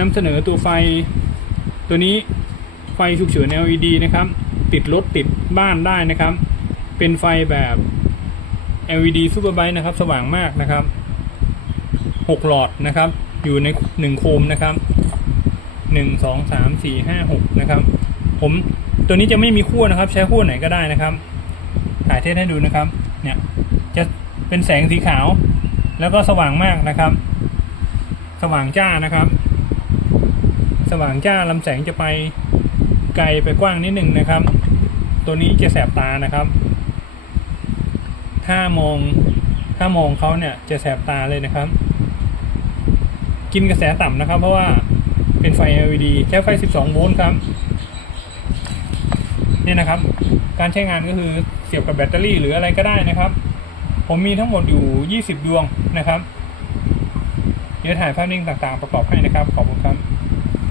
นำเสนอตัวไฟตัวนี้ไฟฉุกเฉิน LED นะครับ ติดรถติดบ้านได้นะครับ เป็นไฟแบบ LED Super Bright นะครับ สว่างมากนะครับหกหลอดนะครับ อยู่ในหนึ่งโคมนะครับหนึ่งสองสามสี่ห้าหกนะครับ ผมตัวนี้จะไม่มีขั้วนะครับ ใช้ขั้วไหนก็ได้นะครับ ถ่ายเทสให้ดูนะครับ เนี่ย จะเป็นแสงสีขาว แล้วก็สว่างมากนะครับ สว่างจ้านะครับ สว่างจ้าลำแสงจะไปไกลไปกว้างนิดหนึ่งนะครับ ตัวนี้จะแสบตานะครับ ถ้ามองถ้ามองเขาเนี่ยจะแสบตาเลยนะครับ กินกระแสต่ำนะครับ เพราะว่าเป็นไฟ LED ใช้ไฟ 12 โวลต์ครับนี่นะครับ การใช้งานก็คือเสียบกับแบตเตอรี่หรืออะไรก็ได้นะครับ ผมมีทั้งหมดอยู่ 20 ดวงนะครับ เดี๋ยวถ่ายภาพนิ่งต่างๆประกอบให้นะครับ ขอบคุณครับ